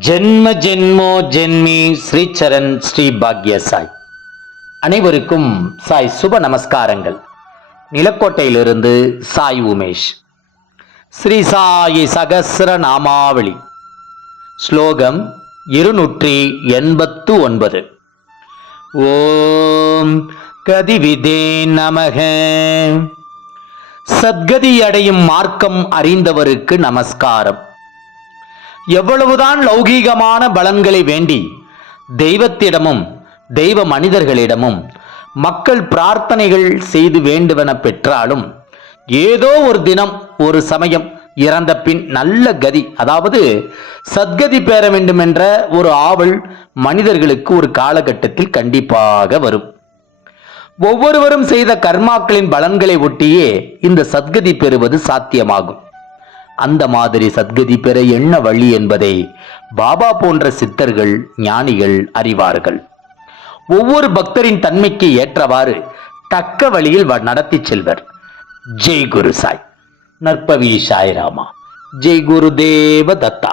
ஜென்ம ஜென்மோ ஜென்மி ஸ்ரீச்சரண் ஸ்ரீ பாக்ய சாய். அனைவருக்கும் சாய் சுப நமஸ்காரங்கள். நிலக்கோட்டையிலிருந்து சாய் உமேஷ். ஸ்ரீ சாயி சகசிர நாமாவளி ஸ்லோகம் இருநூற்றி எண்பத்து ஒன்பது. ஓம் கதிவிதே நமக. சத்கதி அடையும் மார்க்கம் அறிந்தவருக்கு நமஸ்காரம். எவ்வளவுதான் லௌகீகமான பலன்களை வேண்டி தெய்வத்திடமும் தெய்வ மனிதர்களிடமும் மக்கள் பிரார்த்தனைகள் செய்து வேண்டுவன பெற்றாலும் ஏதோ ஒரு தினம் ஒரு சமயம் இறந்த பின் நல்ல கதி அதாவது சத்கதி பெற வேண்டும் என்ற ஒரு ஆவல் மனிதர்களுக்கு ஒரு காலகட்டத்தில் கண்டிப்பாக வரும். ஒவ்வொருவரும் செய்த கர்மாக்களின் பலன்களை ஒட்டியே இந்த சத்கதி பெறுவது சாத்தியமாகும். அந்த மாதிரி சத்கதி பெற என்ன வழி என்பதை பாபா போன்ற சித்தர்கள் ஞானிகள் அறிவார்கள். ஒவ்வொரு பக்தரின் தன்மைக்கு ஏற்றவாறு தக்க வழியில் நடத்தி நடத்திச் செல்வர். ஜெய் குரு சாய். நற்பவி சாய்ராமா. ஜெய் குரு தேவ தத்தா